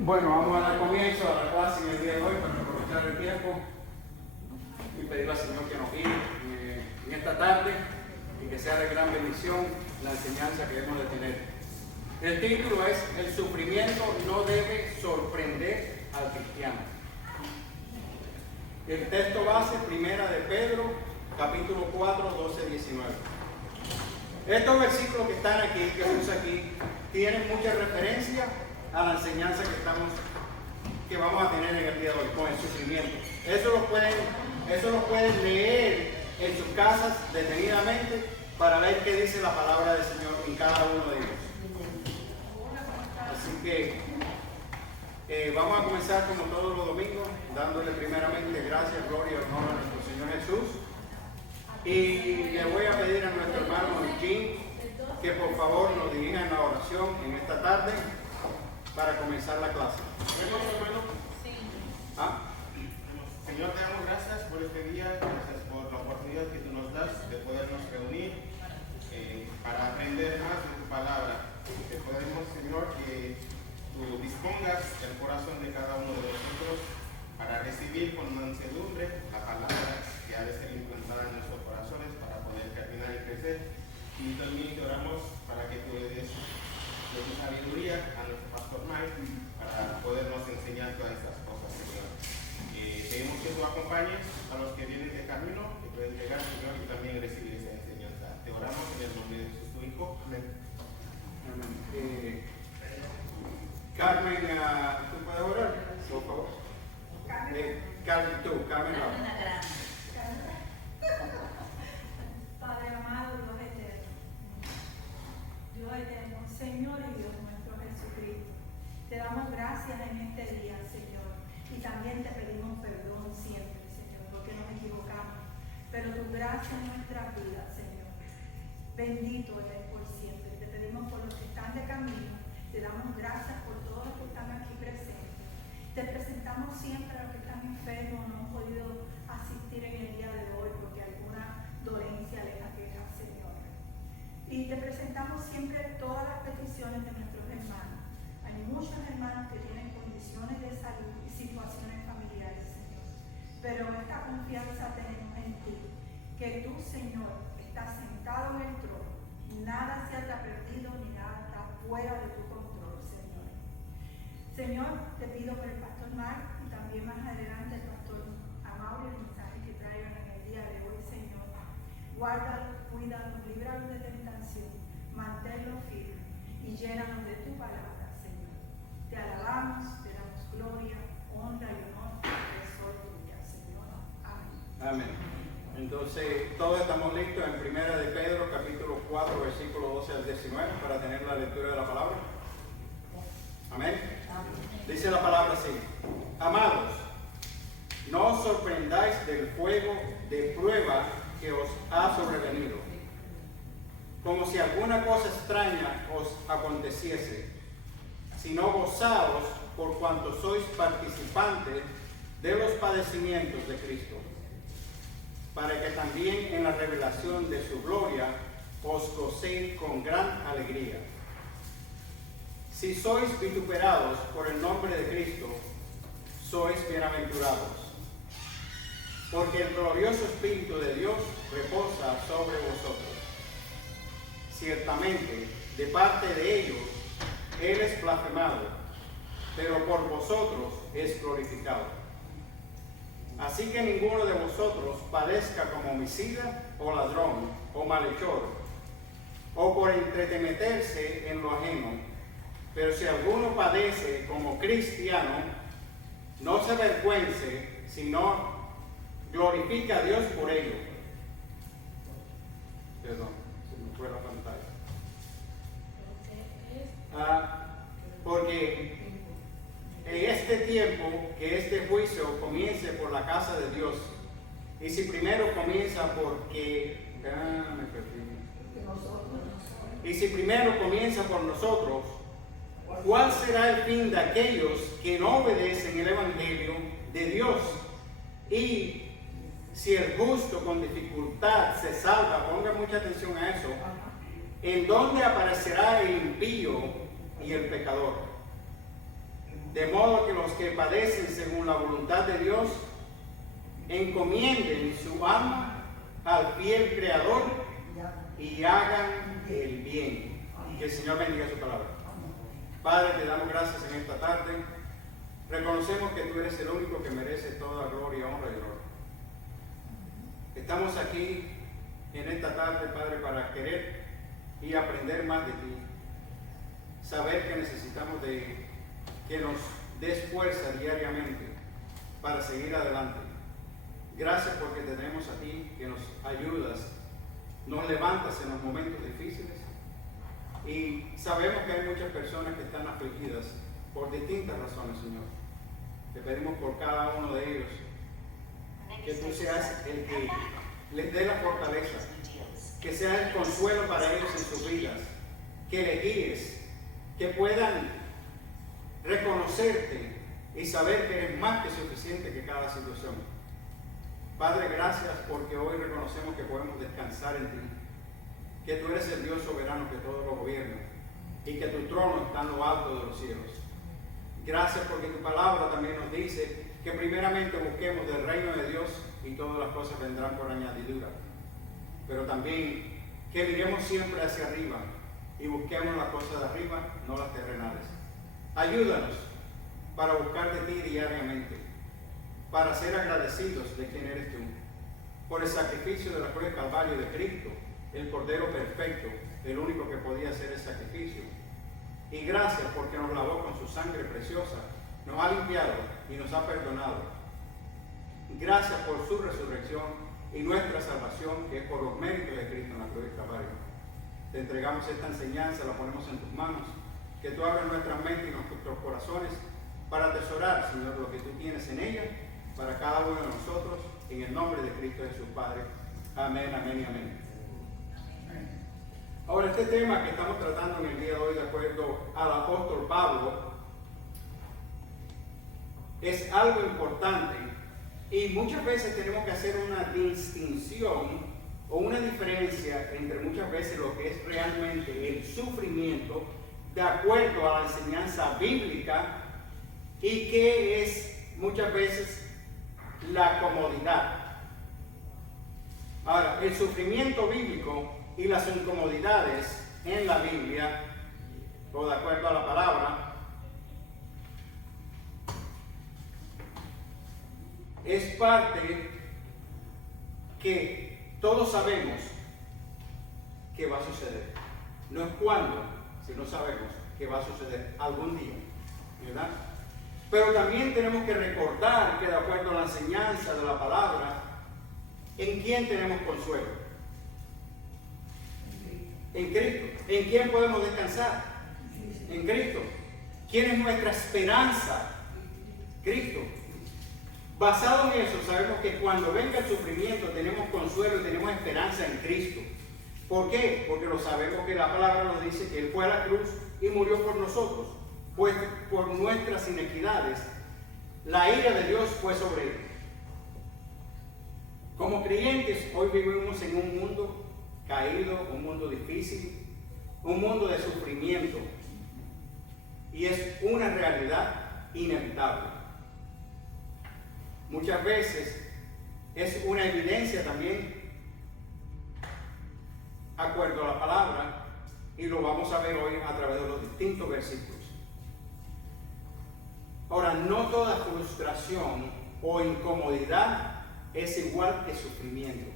Bueno, vamos a dar comienzo a la clase en el día de hoy para aprovechar el tiempo y pedirle al Señor que nos guíe en esta tarde y que sea de gran bendición la enseñanza que debemos de tener. El título es "El sufrimiento no debe sorprender al cristiano". El texto base, primera de Pedro, capítulo 4, 12, 19. Estos versículos que están aquí, que puse aquí, tienen mucha referencia a la enseñanza que vamos a tener en el día de hoy, con el sufrimiento. Eso lo pueden leer en sus casas detenidamente para ver qué dice la palabra del Señor en cada uno de ellos. Así que vamos a comenzar como todos los domingos, dándole primeramente gracias, gloria y honor a nuestro Señor Jesús. Y le voy a pedir a nuestro hermano Jim que por favor nos dirija en la oración en esta tarde para comenzar la clase. Sí. Señor, te damos gracias por este día, gracias por la oportunidad que tú nos das de podernos reunir para aprender más de tu palabra. Te pedimos, Señor, que tú dispongas el corazón de cada uno de nosotros para recibir con mansedumbre la palabra que ha de ser implantada en nuestros corazones para poder caminar y crecer. Y también te oramos para que tú le des de tu sabiduría a nuestro pastor Mike para podernos enseñar todas estas cosas, Señor. Pedimos que tú acompañes a los que vienen de camino, que pueden llegar, Señor, y también recibir esa enseñanza. Te oramos en el nombre de Jesús, tu Hijo. Amén. Carmen, ¿tú puedes orar? Por favor. Carmen. Padre amado, Dios eterno, Señor y Dios nuestro Jesucristo, te damos gracias en este día, Señor, y también te pedimos perdón siempre, Señor, porque nos equivocamos, pero tu gracia en nuestra vida, Señor, bendito eres por siempre. Te pedimos por los que están de camino, te damos gracias por todos los que están aquí presentes. Te presentamos siempre a los que están enfermos, no han podido asistir en el día de hoy porque alguna dolencia les aqueja, Señor. Y te presentamos siempre todas las peticiones de nuestros hermanos. Hay muchos hermanos que tienen condiciones de salud y situaciones familiares, Señor. Pero esta confianza tenemos en ti, que tú, Señor, estás sentado en el trono. Nada se ha perdido ni nada está fuera de tu control, Señor. Señor, te pido por el pastor Mark y también más adelante el pastor Amaury, el mensaje que traigan en el día de hoy, Señor. Guárdalos, cuídalos, líbralos de tentación, manténlos firmes y llénanos de tu palabra, Señor. Te alabamos, te damos gloria, honra y honor, que es solo tuya, Señor. Amén. Amén. Entonces, todos estamos listos en primera de Pedro, capítulo 4, versículo 12 al 19, para tener la lectura de la palabra. Amén. Dice la palabra así: amados, no os sorprendáis del fuego de prueba que os ha sobrevenido, como si alguna cosa extraña os aconteciese, sino gozaos por cuanto sois participantes de los padecimientos de Cristo, para que también en la revelación de su gloria os gocéis con gran alegría. Si sois vituperados por el nombre de Cristo, sois bienaventurados, porque el glorioso Espíritu de Dios reposa sobre vosotros. Ciertamente, de parte de ellos, Él es blasfemado, pero por vosotros es glorificado. Así que ninguno de vosotros padezca como homicida, o ladrón, o malhechor, o por entremeterse en lo ajeno. Pero si alguno padece como cristiano, no se avergüence, sino glorifica a Dios por ello. Perdón, se me fue la pantalla. Porque en este tiempo que este juicio comience por la casa de Dios, y si primero comienza por nosotros, ¿cuál será el fin de aquellos que no obedecen el Evangelio de Dios? Y si el justo con dificultad se salva, ponga mucha atención a eso, ¿en dónde aparecerá el impío y el pecador? De modo que los que padecen según la voluntad de Dios encomienden su alma al fiel Creador y hagan el bien. Que el Señor bendiga su palabra. Padre, te damos gracias en esta tarde. Reconocemos que tú eres el único que merece toda gloria, honra y gloria. Estamos aquí en esta tarde, Padre, para querer y aprender más de ti. Saber que necesitamos de que nos des fuerza diariamente para seguir adelante. Gracias porque tenemos a ti que nos ayudas, nos levantas en los momentos difíciles. Y sabemos que hay muchas personas que están afligidas por distintas razones, Señor. Te pedimos por cada uno de ellos que tú seas el que les dé la fortaleza, que sea el consuelo para ellos en sus vidas, que les guíes, que puedan reconocerte y saber que eres más que suficiente que cada situación. Padre, gracias porque hoy reconocemos que podemos descansar en ti, que tú eres el Dios soberano que todo lo gobierna y que tu trono está en lo alto de los cielos. Gracias porque tu palabra también nos dice que primeramente busquemos del reino de Dios y todas las cosas vendrán por añadidura. Pero también que miremos siempre hacia arriba y busquemos las cosas de arriba, no las terrenales. Ayúdanos para buscar de ti diariamente, para ser agradecidos de quién eres tú, por el sacrificio de la cruz de Calvario de Cristo, el Cordero perfecto, el único que podía hacer el sacrificio. Y gracias porque nos lavó con su sangre preciosa, nos ha limpiado y nos ha perdonado. Gracias por su resurrección y nuestra salvación, que es por los méritos de Cristo en la cruz de Calvario. Te entregamos esta enseñanza, la ponemos en tus manos, que tú abras nuestras mentes y nuestros corazones para atesorar, Señor, lo que tú tienes en ella, para cada uno de nosotros, en el nombre de Cristo Jesús, Padre. Amén, amén y amén. Ahora, este tema que estamos tratando en el día de hoy, de acuerdo al apóstol Pablo, es algo importante y muchas veces tenemos que hacer una distinción o una diferencia entre muchas veces lo que es realmente el sufrimiento de acuerdo a la enseñanza bíblica y qué es muchas veces la comodidad. Ahora, el sufrimiento bíblico y las incomodidades en la Biblia, o de acuerdo a la palabra, es parte que todos sabemos que va a suceder. No es cuándo, sino sabemos que va a suceder algún día, ¿verdad? Pero también tenemos que recordar que de acuerdo a la enseñanza de la palabra, ¿en quién tenemos consuelo? En Cristo. ¿En quién podemos descansar? En Cristo. ¿Quién es nuestra esperanza? Cristo. Basado en eso, sabemos que cuando venga el sufrimiento tenemos consuelo y tenemos esperanza en Cristo. ¿Por qué? Porque lo sabemos que la palabra nos dice que Él fue a la cruz y murió por nosotros. Pues por nuestras inequidades, la ira de Dios fue sobre Él. Como creyentes, hoy vivimos en un mundo caído, un mundo difícil, un mundo de sufrimiento. Y es una realidad inevitable. Muchas veces es una evidencia también, de acuerdo a la palabra, y lo vamos a ver hoy a través de los distintos versículos. Ahora, no toda frustración o incomodidad es igual que sufrimiento.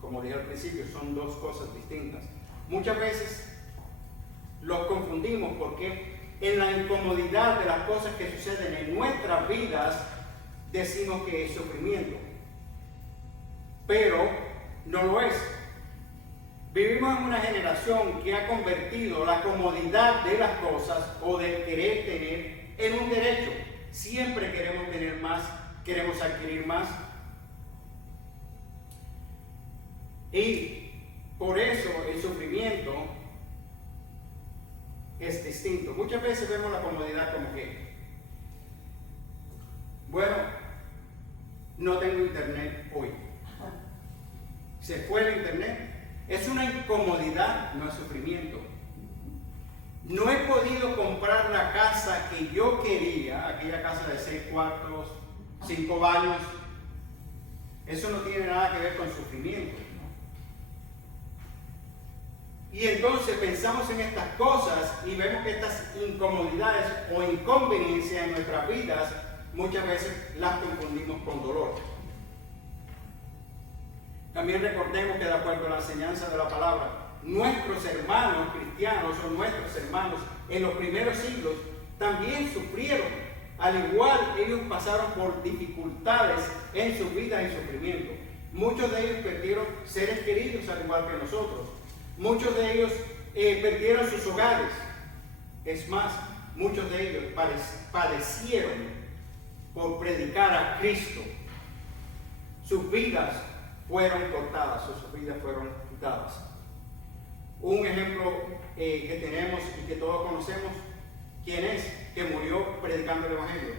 Como dije al principio, son dos cosas distintas. Muchas veces los confundimos porque en la incomodidad de las cosas que suceden en nuestras vidas decimos que es sufrimiento. Pero no lo es. Vivimos en una generación que ha convertido la comodidad de las cosas o de querer tener en un derecho. Siempre queremos tener más, queremos adquirir más. Y por eso el sufrimiento es distinto. Muchas veces vemos la comodidad como que, bueno, no tengo internet hoy. Se fue el internet. Es una incomodidad, no es sufrimiento. No he podido comprar la casa que yo quería, aquella casa de 6 cuartos, 5 baños. Eso no tiene nada que ver con sufrimiento. Y entonces pensamos en estas cosas y vemos que estas incomodidades o inconveniencias en nuestras vidas muchas veces las confundimos con dolor. También recordemos que de acuerdo a la enseñanza de la palabra, nuestros hermanos cristianos o nuestros hermanos en los primeros siglos también sufrieron. Al igual, ellos pasaron por dificultades en sus vidas y sufrimiento. Muchos de ellos perdieron seres queridos al igual que nosotros. Muchos de ellos perdieron sus hogares. Es más, muchos de ellos padecieron por predicar a Cristo. Sus vidas fueron cortadas, sus vidas fueron quitadas. Un ejemplo que tenemos y que todos conocemos, ¿quién es? Que murió predicando el Evangelio.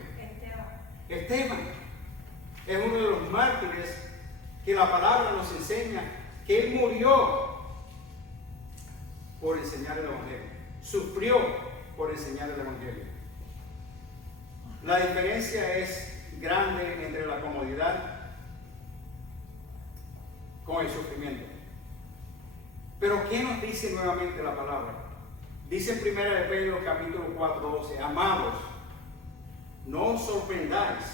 Esteban. Es uno de los mártires que la palabra nos enseña que él murió por enseñar el Evangelio. Sufrió por enseñar el Evangelio. La diferencia es grande entre la comodidad con el sufrimiento. Pero ¿qué nos dice nuevamente la palabra? Dice en 1 de Pedro capítulo 4:12, amados, no os sorprendáis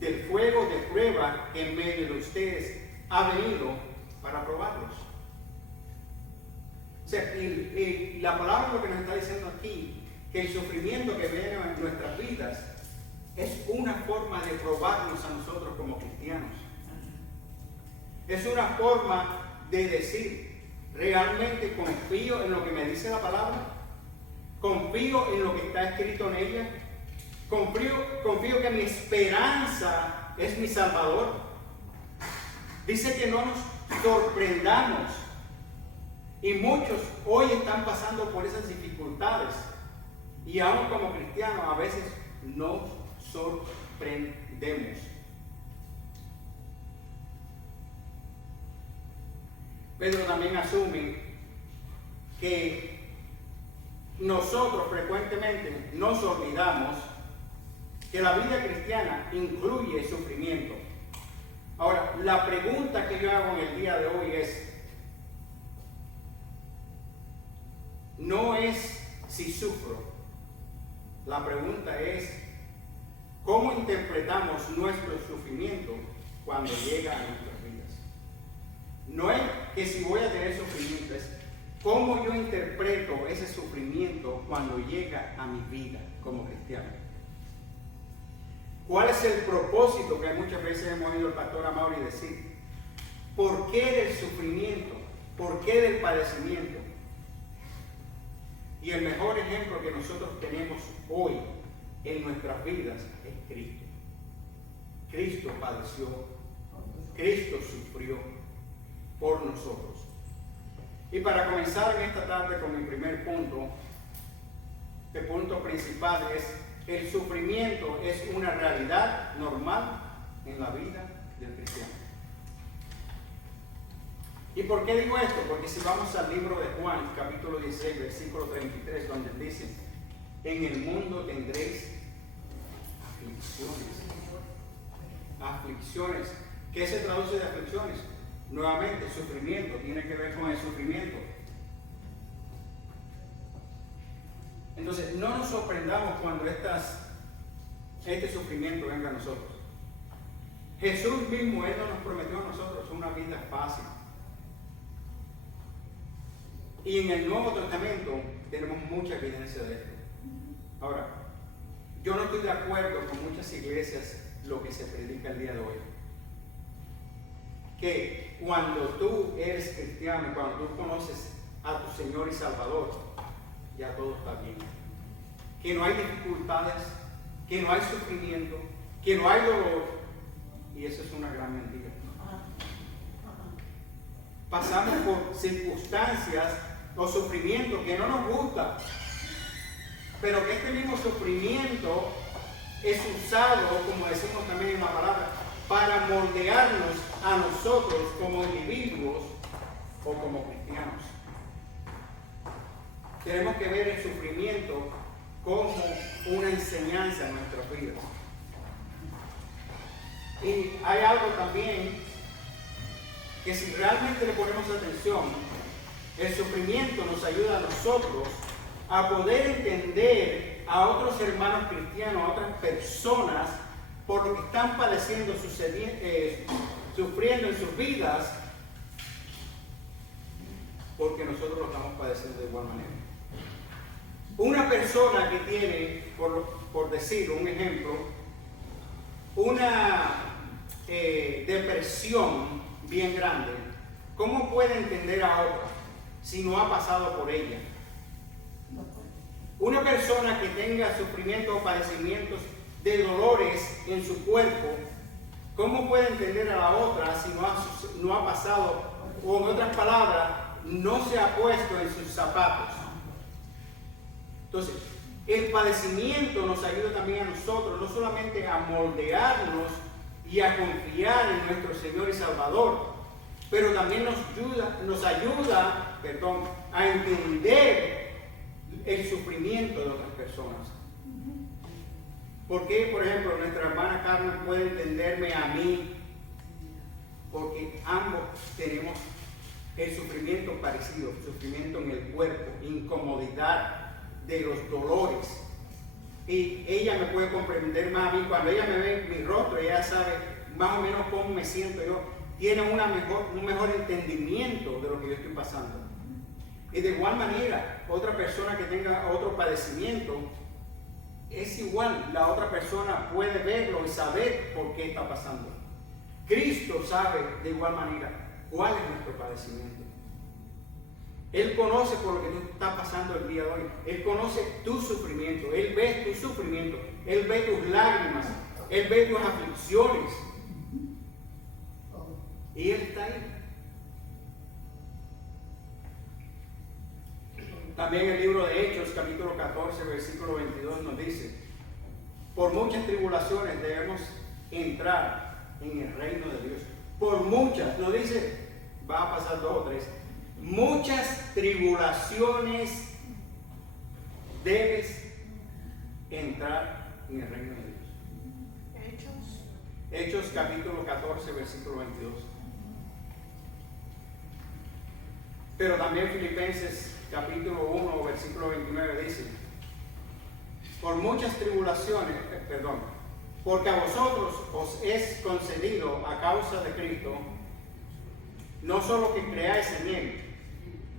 del fuego de prueba que en medio de ustedes ha venido para probarlos. O sea, la palabra lo que nos está diciendo aquí, que el sufrimiento que viene en nuestras vidas es una forma de probarnos a nosotros como cristianos. Es una forma de decir, ¿realmente confío en lo que me dice la palabra? ¿Confío en lo que está escrito en ella? ¿Confío que mi esperanza es mi Salvador? Dice que no nos sorprendamos. Y muchos hoy están pasando por esas dificultades. Y aún como cristianos a veces nos sorprendemos. Pedro también asume que nosotros frecuentemente nos olvidamos que la vida cristiana incluye sufrimiento. Ahora, la pregunta que yo hago en el día de hoy no es si sufro. La pregunta es, ¿cómo interpretamos nuestro sufrimiento cuando llega a nuestras vidas? No es que si voy a tener sufrimiento, es cómo yo interpreto ese sufrimiento cuando llega a mi vida como cristiano. ¿Cuál es el propósito que muchas veces hemos oído el pastor Amaury decir? ¿Por qué del sufrimiento? ¿Por qué del padecimiento? Y el mejor ejemplo que nosotros tenemos hoy en nuestras vidas es Cristo. Cristo padeció, Cristo sufrió por nosotros. Y para comenzar en esta tarde con mi primer punto, el punto principal es: el sufrimiento es una realidad normal en la vida del cristiano. ¿Y por qué digo esto? Porque si vamos al libro de Juan, capítulo 16, versículo 33, donde dice: en el mundo tendréis aflicciones. Aflicciones. ¿Qué se traduce de aflicciones? Nuevamente, sufrimiento. Tiene que ver con el sufrimiento. Entonces, no nos sorprendamos cuando este sufrimiento venga a nosotros. Jesús mismo, Él no nos prometió a nosotros una vida fácil. Y en el Nuevo Testamento tenemos mucha evidencia de esto. Ahora, yo no estoy de acuerdo con muchas iglesias lo que se predica el día de hoy. Que cuando tú eres cristiano, cuando tú conoces a tu Señor y Salvador, ya todo está bien. Que no hay dificultades, que no hay sufrimiento, que no hay dolor. Y eso es una gran mentira. Pasamos por circunstancias o sufrimientos que no nos gustan, pero que este mismo sufrimiento es usado, como decimos también en la palabra, para moldearnos a nosotros como individuos o como cristianos. tenemos que ver el sufrimiento como una enseñanza en nuestras vidas. Y hay algo también que si realmente le ponemos atención, el sufrimiento nos ayuda a nosotros a poder entender a otros hermanos cristianos, a otras personas, por lo que están padeciendo, sufriendo en sus vidas, porque nosotros lo estamos padeciendo de igual manera. Una persona que tiene, por decir un ejemplo, una depresión bien grande, ¿cómo puede entender a otra si no ha pasado por ella? Una persona que tenga sufrimientos o padecimientos de dolores en su cuerpo, ¿cómo puede entender a la otra si no ha pasado, o en otras palabras, no se ha puesto en sus zapatos? Entonces, el padecimiento nos ayuda también a nosotros, no solamente a moldearnos y a confiar en nuestro Señor y Salvador, pero también nos ayuda a entender el sufrimiento de otras personas. ¿Por qué, por ejemplo, nuestra hermana Carmen puede entenderme a mí? Porque ambos tenemos el sufrimiento parecido, sufrimiento en el cuerpo, incomodidad de los dolores. Y ella me puede comprender más a mí. Cuando ella me ve mi rostro, ella sabe más o menos cómo me siento yo. Tiene un mejor entendimiento de lo que yo estoy pasando. Y de igual manera, otra persona que tenga otro padecimiento, es igual, la otra persona puede verlo y saber por qué está pasando. Cristo sabe de igual manera cuál es nuestro padecimiento. Él conoce por lo que tú estás pasando el día de hoy. Él conoce tu sufrimiento. Él ve tu sufrimiento. Él ve tus lágrimas. Él ve tus aflicciones. Y Él está ahí. También el libro de Hechos, capítulo 14, versículo 22, nos dice: por muchas tribulaciones debemos entrar en el reino de Dios. Por muchas, no dice va a pasar 2 o 3. Muchas tribulaciones debes entrar en el reino de Dios. Hechos capítulo 14, versículo 22. Pero también Filipenses capítulo 1, versículo 29 dice: por muchas tribulaciones, porque a vosotros os es concedido a causa de Cristo, no solo que creáis en Él,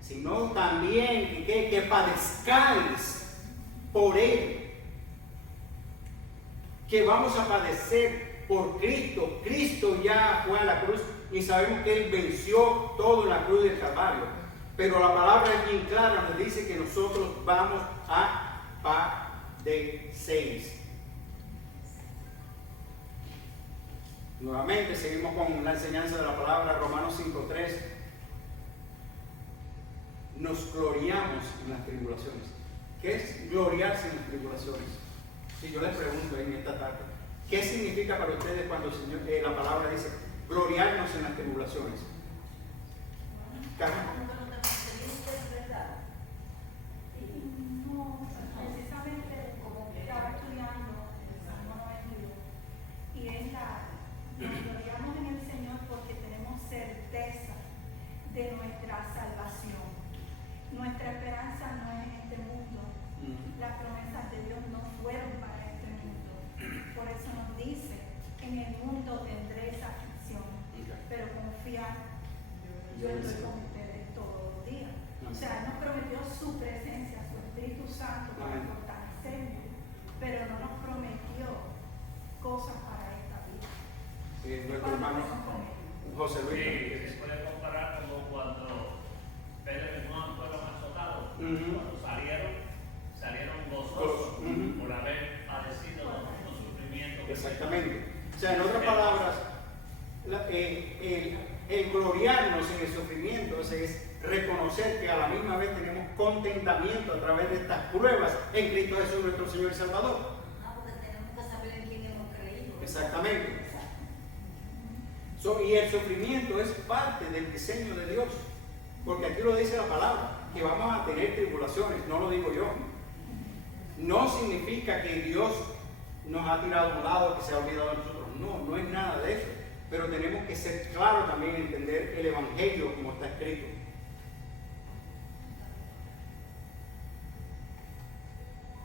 sino también que padezcáis por Él. Que vamos a padecer por Cristo. Cristo ya fue a la cruz y sabemos que Él venció todo en la cruz del Calvario. Pero la palabra es bien clara, nos dice que nosotros vamos a padecer. Nuevamente seguimos con la enseñanza de la palabra, Romanos 5:3. Nos gloriamos en las tribulaciones. ¿Qué es gloriarse en las tribulaciones? Si yo les pregunto en esta tarde, ¿qué significa para ustedes cuando la palabra dice gloriarnos en las tribulaciones? Carmen. No, precisamente como que estaba estudiando el Salmo 92 y es nos gloriamos en el Señor porque tenemos certeza de nuestra salvación. Nuestra esperanza no es en este mundo. Las promesas de Dios no fueron para este mundo. Por eso nos dice, en el mundo tendréis aflicción, pero confiad, yo estoy con ustedes todos los días. O sea, Él nos prometió su presencia, su Espíritu Santo para fortalecernos, pero no nos prometió cosas para esta vida. Nuestro hermano José Luis. Sí, se puede comparar como cuando Pedro y Juan fueron azotados, cuando salieron gozosos por haber padecido los sufrimientos. Exactamente. O sea, en otras palabras, el gloriarnos en el sufrimiento es reconocer que a la misma vez tenemos contentamiento a través de estas pruebas en Cristo Jesús, nuestro Señor y Salvador. Porque tenemos que saber en quién hemos creído. Exactamente. Y el sufrimiento es parte del diseño de Dios, porque aquí lo dice la palabra. que vamos a tener tribulaciones, no lo digo yo. No significa que Dios nos ha tirado a un lado, que se ha olvidado de nosotros. No, no es nada de eso. Pero tenemos que ser claros también en entender el Evangelio como está escrito.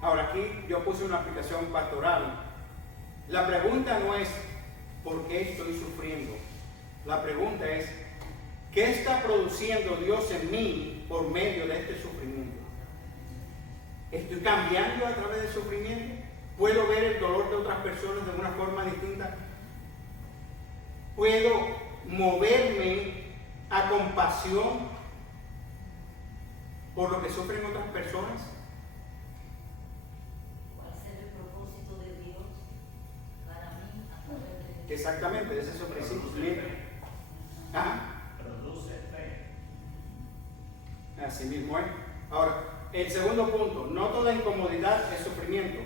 Ahora aquí yo puse una aplicación pastoral. La pregunta no es ¿por qué estoy sufriendo? La pregunta es ¿qué está produciendo Dios en mí por medio de este sufrimiento? ¿Estoy cambiando a través del sufrimiento? ¿Puedo ver el dolor de otras personas de una forma distinta? ¿Puedo moverme a compasión por lo que sufren otras personas? ¿Cuál será el propósito de Dios para mí a través de Exactamente, ese es su principio. Produce fe. Así mismo es. Ahora, el segundo punto, no toda incomodidad es sufrimiento.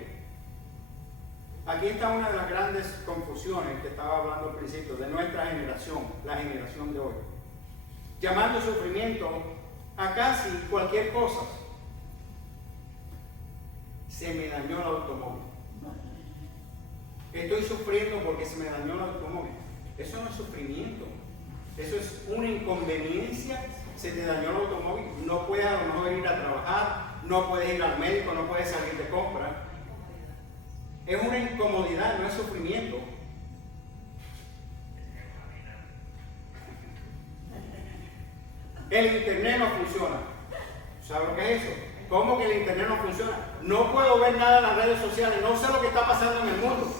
Aquí está una de las grandes confusiones que estaba hablando al principio de nuestra generación, la generación de hoy. Llamando sufrimiento a casi cualquier cosa. Se me dañó el automóvil. Estoy sufriendo porque se me dañó el automóvil. Eso no es sufrimiento. Eso es una inconveniencia. Se te dañó el automóvil. No puedes a lo mejor ir a trabajar, no puedes ir al médico, no puedes salir de compra. Es una incomodidad, no es sufrimiento. El internet no funciona. ¿Sabes lo que es eso? ¿Cómo que el internet no funciona? No puedo ver nada en las redes sociales, no sé lo que está pasando en el mundo.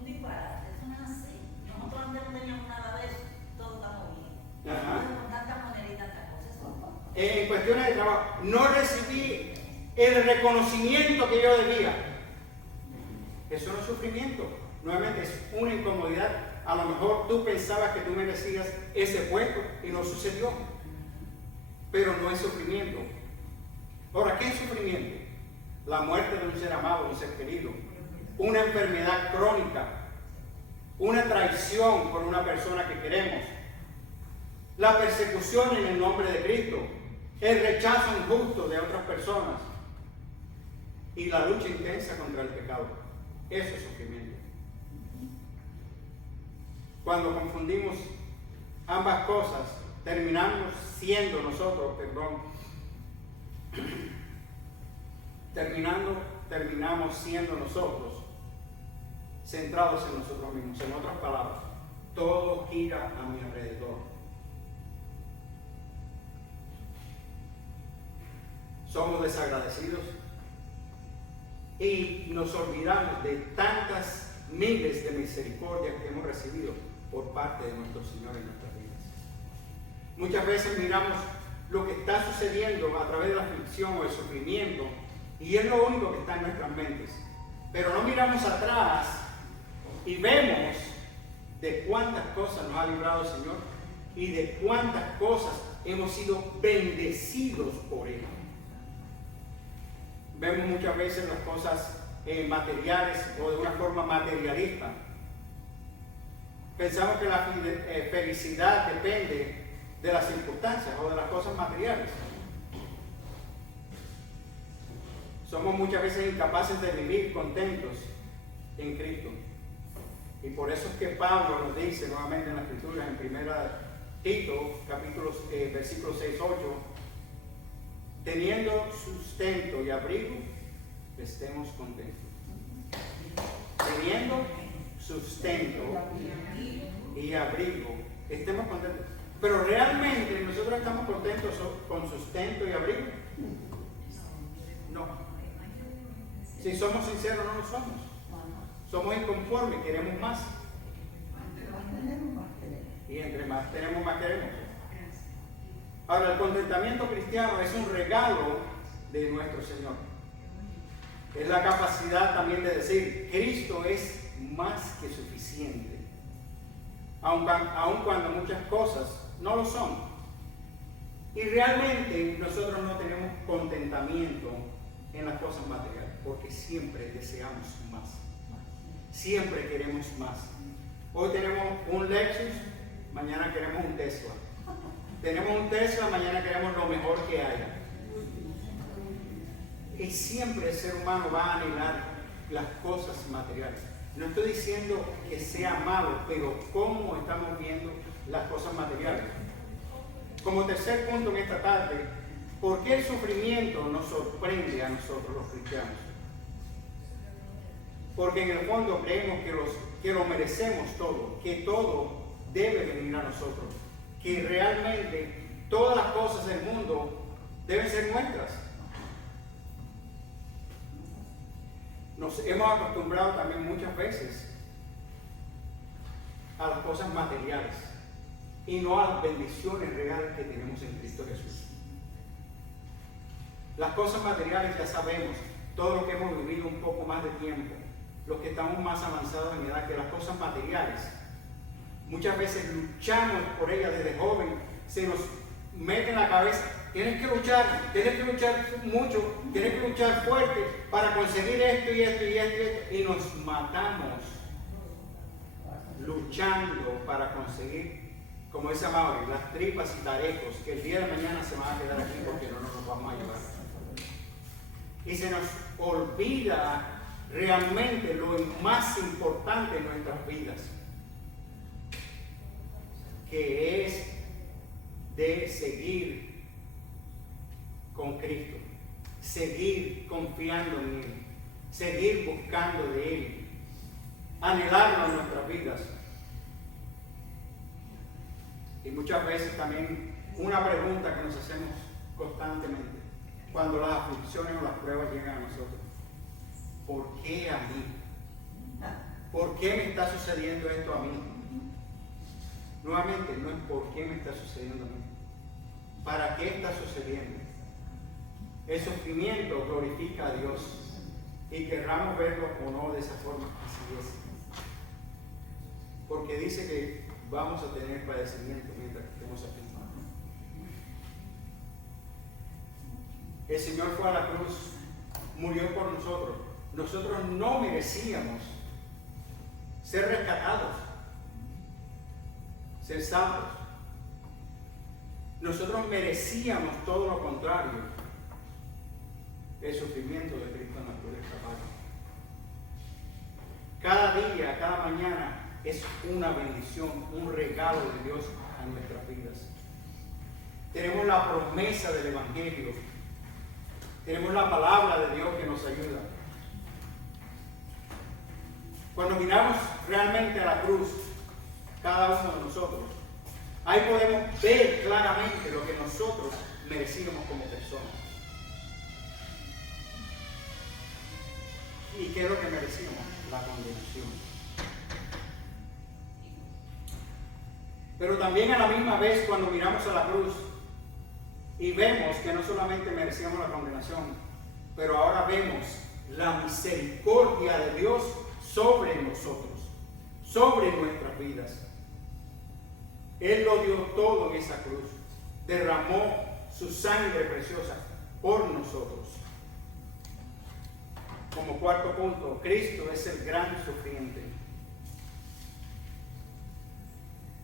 un disparate? Eso no es así. Nosotros antes no teníamos nada de eso, todo estamos bien. Ajá. Con tanta manera y tantas cosas. En cuestiones de trabajo, no recibí el reconocimiento que yo debía. Eso no es sufrimiento, nuevamente es una incomodidad. A lo mejor tú pensabas que tú merecías ese puesto y no sucedió, pero no es sufrimiento. Ahora, ¿qué es sufrimiento? La muerte de un ser amado, un ser querido, una enfermedad crónica, una traición por una persona que queremos, la persecución en el nombre de Cristo, el rechazo injusto de otras personas y la lucha intensa contra el pecado. Eso es sufrimiento. Cuando confundimos ambas cosas, terminamos siendo nosotros, terminamos siendo nosotros centrados en nosotros mismos. En otras palabras, todo gira a mi alrededor. Somos desagradecidos y nos olvidamos de tantas miles de misericordias que hemos recibido por parte de nuestro Señor en nuestras vidas. Muchas veces miramos lo que está sucediendo a través de la aflicción o el sufrimiento y es lo único que está en nuestras mentes. Pero no miramos atrás y vemos de cuántas cosas nos ha librado el Señor y de cuántas cosas hemos sido bendecidos por Él. Vemos muchas veces las cosas materiales o de una forma materialista. Pensamos que la felicidad depende de las circunstancias o de las cosas materiales. Somos muchas veces incapaces de vivir contentos en Cristo. Y por eso es que Pablo nos dice nuevamente en las Escrituras, en 1 Tito, versículos 6-8, teniendo sustento y abrigo, estemos contentos. Teniendo sustento y abrigo, estemos contentos. Pero realmente nosotros estamos contentos con sustento y abrigo. No. Si somos sinceros, no lo somos. Somos inconformes, queremos más. Y entre más tenemos, más queremos. Ahora, el contentamiento cristiano es un regalo de nuestro Señor. Es la capacidad también de decir, Cristo es más que suficiente. Aun cuando muchas cosas no lo son. Y realmente nosotros no tenemos contentamiento en las cosas materiales, porque siempre deseamos más. Siempre queremos más. Hoy tenemos un Lexus, mañana queremos un Tesla. Tenemos un Tesla, mañana queremos lo mejor que haya. que siempre el ser humano va a anhelar las cosas materiales. No estoy diciendo que sea malo, pero cómo estamos viendo las cosas materiales. Como tercer punto en esta tarde, ¿por qué el sufrimiento nos sorprende a nosotros los cristianos? Porque en el fondo creemos que lo merecemos todo, que todo debe venir a nosotros, que realmente todas las cosas del mundo deben ser nuestras. Nos hemos acostumbrado también muchas veces a las cosas materiales y no a las bendiciones reales que tenemos en Cristo Jesús. Las cosas materiales ya sabemos, todos los que hemos vivido un poco más de tiempo, los que estamos más avanzados en edad, que las cosas materiales, muchas veces luchamos por ellas desde joven, se nos mete en la cabeza, tienes que luchar mucho, tienes que luchar fuerte para conseguir esto y esto y esto, y nos matamos luchando para conseguir, como dice Mauri, las tripas y tarecos que el día de mañana se van a quedar aquí porque no nos vamos a llevar. Y se nos olvida realmente lo más importante en nuestras vidas, que es de seguir con Cristo, seguir confiando en Él, seguir buscando de Él, anhelarlo en nuestras vidas. Y muchas veces también una pregunta que nos hacemos constantemente cuando las aflicciones o las pruebas llegan a nosotros: ¿por qué a mí? ¿Por qué me está sucediendo esto a mí? Nuevamente, no es por qué me está sucediendo a mí, ¿para qué está sucediendo? El sufrimiento glorifica a Dios y querramos verlo o no de esa forma, así es. Porque dice que vamos a tener padecimiento mientras estemos aquí. El Señor fue a la cruz, murió por nosotros. Nosotros no merecíamos ser rescatados, ser salvos. Nosotros merecíamos todo lo contrario, el sufrimiento de Cristo en la cruz del Calvario. Cada día, cada mañana es una bendición, un regalo de Dios a nuestras vidas. Tenemos la promesa del Evangelio, tenemos la palabra de Dios que nos ayuda. Cuando miramos realmente a la cruz, cada uno de nosotros, ahí podemos ver claramente lo que nosotros merecíamos como personas. ¿Y qué es lo que merecíamos? La condenación. Pero también a la misma vez, cuando miramos a la cruz y vemos que no solamente merecíamos la condenación, pero ahora vemos la misericordia de Dios sobre nosotros, sobre nuestras vidas. Él lo dio todo en esa cruz, derramó su sangre preciosa por nosotros. Como cuarto punto, Cristo es el gran sufriente.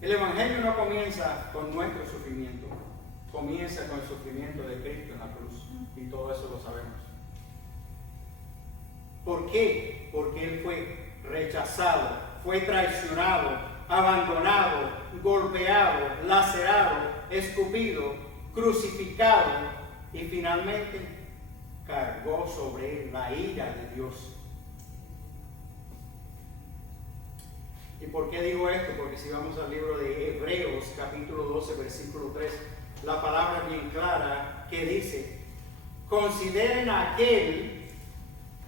El Evangelio no comienza con nuestro sufrimiento, comienza con el sufrimiento de Cristo en la cruz, y todo eso lo sabemos. ¿Por qué? Porque Él fue rechazado, fue traicionado, abandonado, golpeado, lacerado, escupido, crucificado y finalmente cargó sobre Él la ira de Dios. ¿Y por qué digo esto? Porque si vamos al libro de Hebreos, capítulo 12, versículo 3, la palabra es bien clara que dice: consideren a aquel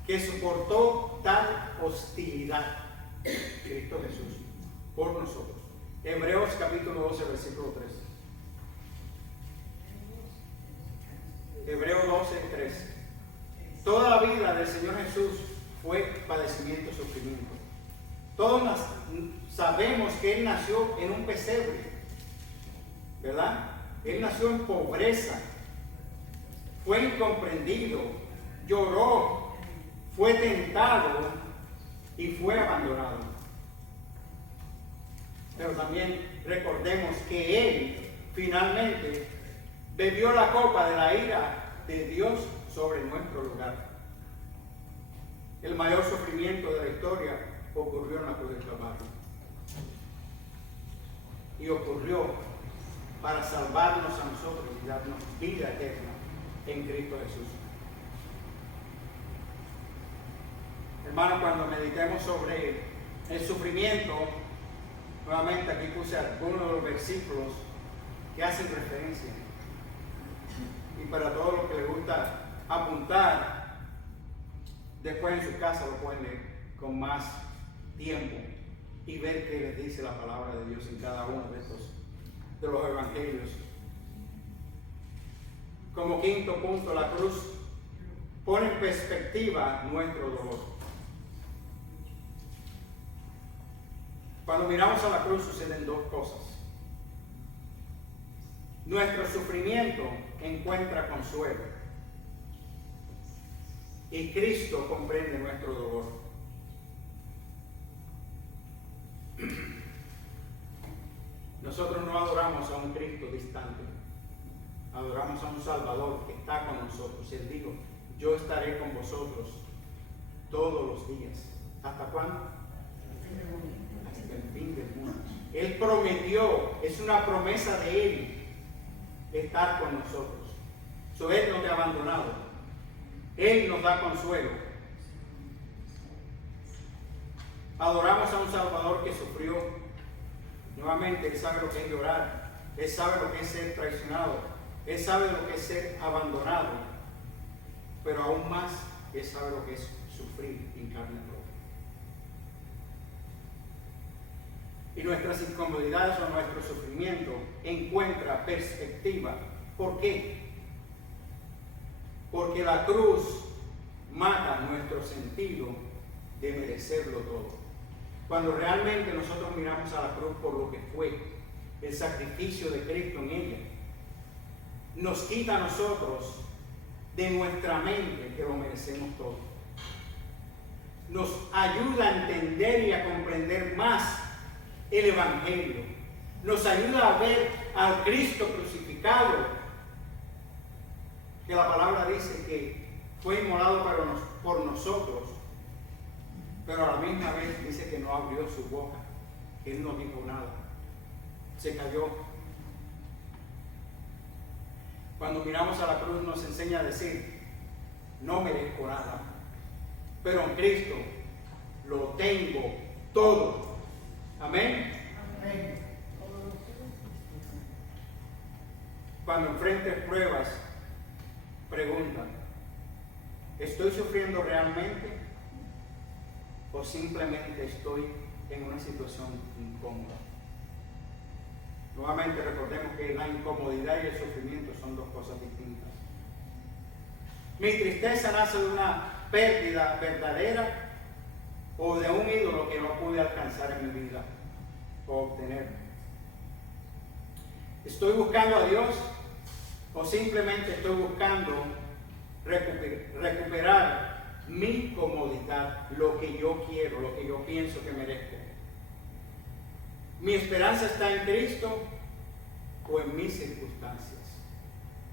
que soportó tal hostilidad, Cristo Jesús, por nosotros. Hebreos capítulo 12, versículo 3. Hebreos 12, 3. Toda la vida del Señor Jesús fue padecimiento, sufrimiento. Todos sabemos que Él nació en un pesebre, ¿verdad? Él nació en pobreza, fue incomprendido, lloró, fue tentado y fue abandonado. Pero también recordemos que Él finalmente bebió la copa de la ira de Dios sobre nuestro lugar. El mayor sufrimiento de la historia ocurrió en la cruz del Calvario. Y ocurrió para salvarnos a nosotros y darnos vida eterna en Cristo Jesús. Hermanos, cuando meditemos sobre el sufrimiento, nuevamente aquí puse algunos de los versículos que hacen referencia. Y para todos los que les gusta apuntar, después en su casa lo pueden leer con más tiempo y ver qué les dice la palabra de Dios en cada uno de los evangelios. Como quinto punto, la cruz pone en perspectiva nuestro dolor. Cuando miramos a la cruz suceden dos cosas. Nuestro sufrimiento encuentra consuelo y Cristo comprende nuestro dolor. Nosotros no adoramos a un Cristo distante, adoramos a un Salvador que está con nosotros. Él dijo: yo estaré con vosotros todos los días. ¿Hasta cuándo? Hasta el fin del mundo. Él prometió, es una promesa de Él, estar con nosotros. Él no te ha abandonado. Él nos da consuelo. Adoramos a un Salvador que sufrió. Nuevamente, Él sabe lo que es llorar. Él sabe lo que es ser traicionado. Él sabe lo que es ser abandonado. Pero aún más, Él sabe lo que es sufrir en carne propia. Y nuestras incomodidades o nuestro sufrimiento encuentra perspectiva. ¿Por qué? Porque la cruz mata nuestro sentido de merecerlo todo. Cuando realmente nosotros miramos a la cruz por lo que fue el sacrificio de Cristo en ella, nos quita a nosotros de nuestra mente que lo merecemos todo. Nos ayuda a entender y a comprender más el Evangelio. Nos ayuda a ver al Cristo crucificado, que la palabra dice que fue inmolado por nosotros, pero a la misma vez dice que no abrió su boca, que Él no dijo nada, se cayó. Cuando miramos a la cruz nos enseña a decir: no merezco nada, pero en Cristo lo tengo todo. Amén. Amén. Cuando enfrentes pruebas, pregunta: ¿estoy sufriendo realmente o simplemente estoy en una situación incómoda? Nuevamente recordemos que la incomodidad y el sufrimiento son dos cosas distintas. Mi tristeza nace de una pérdida verdadera o de un ídolo que no pude alcanzar en mi vida o obtener. ¿Estoy buscando a Dios o simplemente estoy buscando recuperar mi comodidad, lo que yo quiero, lo que yo pienso que merezco? ¿Mi esperanza está en Cristo o en mis circunstancias?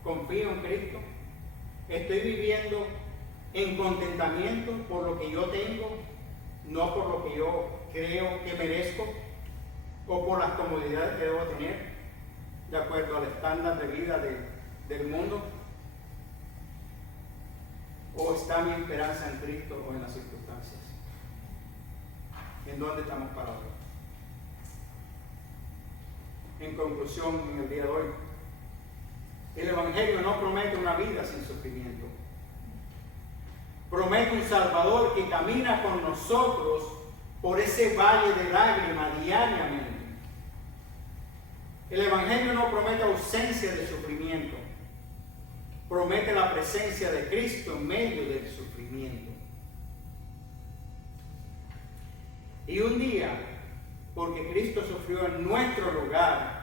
¿Confío en Cristo? ¿Estoy viviendo en contentamiento por lo que yo tengo, no por lo que yo creo que merezco o por las comodidades que debo tener de acuerdo al estándar de vida del mundo? ¿O está mi esperanza en Cristo o en las circunstancias? ¿En dónde estamos parados? En conclusión, en el día de hoy, el Evangelio no promete una vida sin sufrimiento. Promete un Salvador que camina con nosotros por ese valle de lágrimas diariamente. El Evangelio no promete ausencia de sufrimiento. Promete la presencia de Cristo en medio del sufrimiento. Y un día, porque Cristo sufrió en nuestro lugar,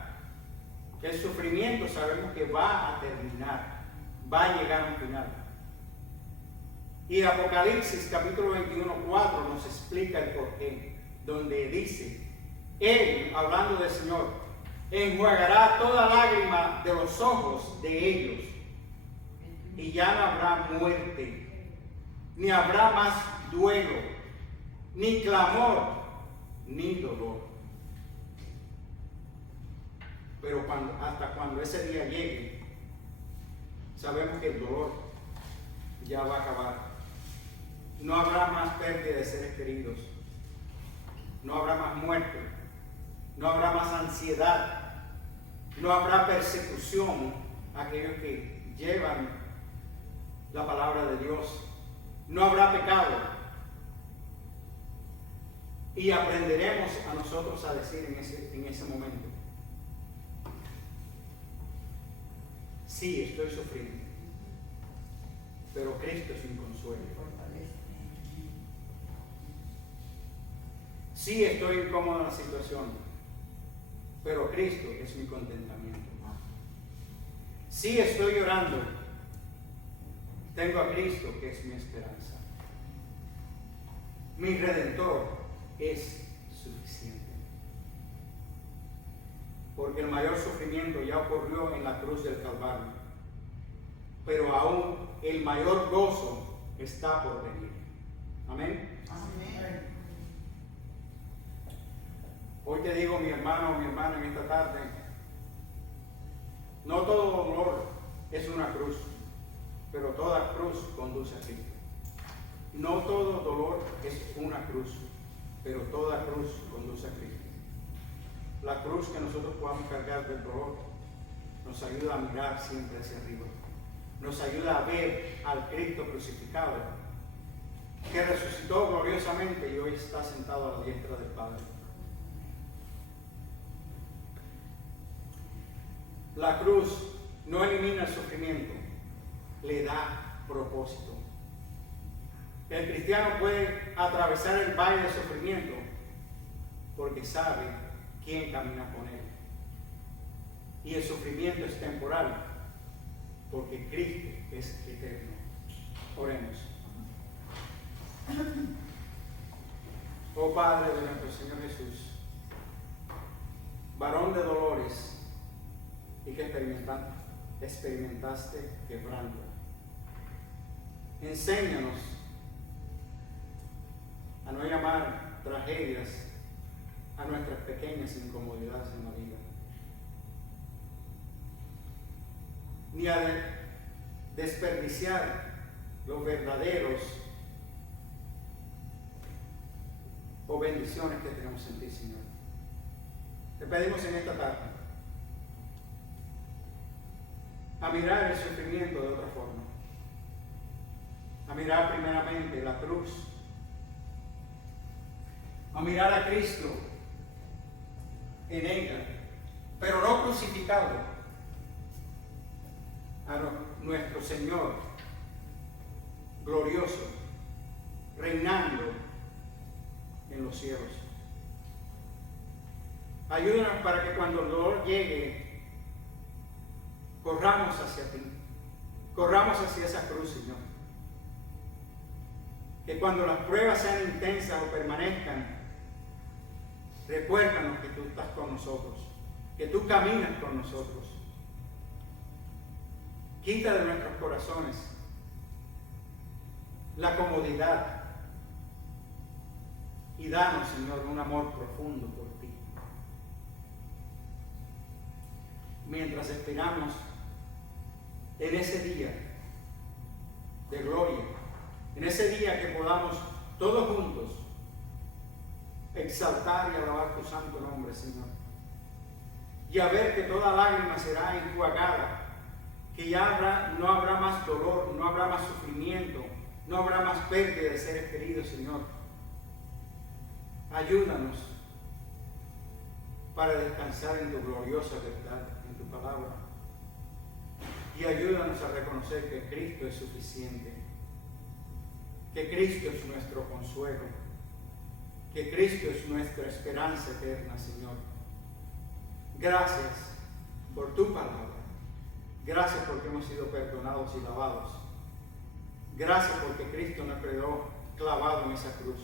el sufrimiento sabemos que va a terminar, va a llegar a un final. Y Apocalipsis capítulo 21:4 nos explica el porqué, donde dice: Él, hablando del Señor, enjuagará toda lágrima de los ojos de ellos. y ya no habrá muerte, ni habrá más duelo, ni clamor, ni dolor. Pero hasta cuando ese día llegue, sabemos que el dolor ya va a acabar. No habrá más pérdida de seres queridos, no habrá más muerte, no habrá más ansiedad, no habrá persecución a aquellos que llevan la palabra de Dios, no habrá pecado. Y aprenderemos a nosotros a decir en ese momento: sí, estoy sufriendo, pero Cristo es mi consuelo. Sí, estoy incómodo en la situación, pero Cristo es mi contentamiento. Sí, estoy llorando, tengo a Cristo que es mi esperanza. Mi Redentor es suficiente. Porque el mayor sufrimiento ya ocurrió en la cruz del Calvario, pero aún el mayor gozo está por venir. Amén. Amén. Hoy te digo, mi hermano o mi hermana, en esta tarde, no todo dolor es una cruz, pero toda cruz conduce a Cristo. No todo dolor es una cruz, pero toda cruz conduce a Cristo. La cruz que nosotros podamos cargar del dolor nos ayuda a mirar siempre hacia arriba. Nos ayuda a ver al Cristo crucificado, que resucitó gloriosamente y hoy está sentado a la diestra del Padre. La cruz no elimina el sufrimiento, le da propósito. El cristiano puede atravesar el valle del sufrimiento porque sabe quién camina con él. Y el sufrimiento es temporal porque Cristo es eterno. Oremos. Oh Padre de nuestro Señor Jesús, varón de dolores, y que experimentaste quebranto. Enséñanos a no llamar tragedias a nuestras pequeñas incomodidades en la vida, ni a desperdiciar los verdaderos o bendiciones que tenemos en ti, Señor. Te pedimos en esta tarde a mirar el sufrimiento de otra forma, a mirar primeramente la cruz, a mirar a Cristo en ella, pero no crucificado, a nuestro Señor glorioso, reinando en los cielos. Ayúdanos para que cuando el dolor llegue, corramos hacia ti, corramos hacia esa cruz, Señor. Que cuando las pruebas sean intensas o permanezcan, recuérdanos que tú estás con nosotros, que tú caminas con nosotros. Quita de nuestros corazones la comodidad y danos, Señor, un amor profundo por ti. Mientras esperamos en ese día de gloria, en ese día que podamos todos juntos exaltar y alabar tu santo nombre, Señor, y a ver que toda lágrima será enjuagada, que ya no habrá más dolor, no habrá más sufrimiento, no habrá más pérdida de seres queridos, Señor. Ayúdanos para descansar en tu gloriosa verdad, en tu palabra. Y ayúdanos a reconocer que Cristo es suficiente, que Cristo es nuestro consuelo, que Cristo es nuestra esperanza eterna, Señor. Gracias por tu palabra. Gracias porque hemos sido perdonados y lavados. Gracias porque Cristo nos quedó clavado en esa cruz,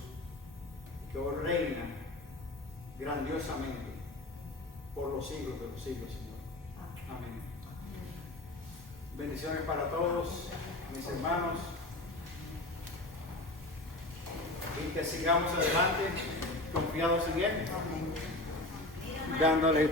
que hoy reina grandiosamente por los siglos de los siglos, Señor. Amén. Bendiciones para todos, mis hermanos. Y que sigamos adelante, confiados en Él, dándole